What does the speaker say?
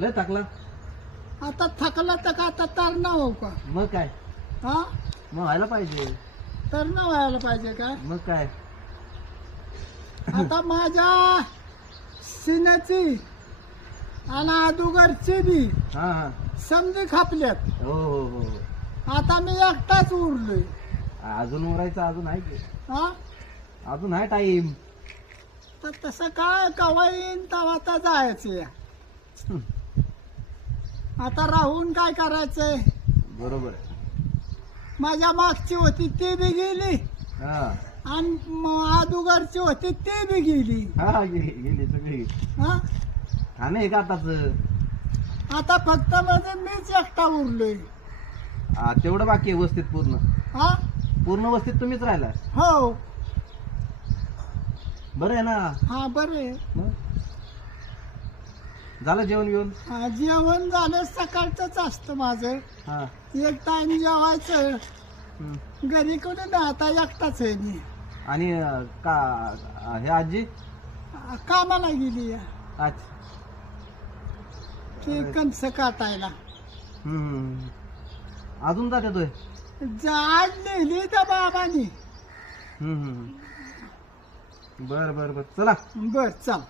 लय थकला. आता थकला तर का आता तरणं हो का? मग काय, हा मग व्हायला पाहिजे. तरणं व्हायला पाहिजे काय? मग काय. आता माझ्या सिन्याची आणि अदुगरची बी हा हा. समजी खापल्यात. हो हो हो. आता मी एकटाच उरलोय. अजून उरायचं अजून आहे की. हा अजून आहे टाईम. तर तसं काय कवा येईन तेव्हा तर जायचं. आता राहून काय करायचंय? बरोबर आहे. माझ्या मागची होती ती बी गेली हा आणि अदुगरची होती ती बी गेली. हा गेली सगळी. हा खाणे आहे का आताच. आता फक्त म्हणजे मीच एकटा उरलोय. तेवढं बाकी आहे वस्तीत पूर्ण. हा पूर्ण वस्तीत तुम्हीच राहिला. हो. बरं आहे ना. हा बरे. मग झालं जेवण बिवण. जेवण झालं सकाळचंच असतं माझं. हा. एक टाइम जेवायचं. हम्म. घरी कोणी ना आता एकटाच आहे मी. आणि का हे आजी कामाला गेली अच्छा. ती कणस काटायला. अजून जाते तोय. आज नेली त्या बाबानी. बर बर बर चला. बर चल.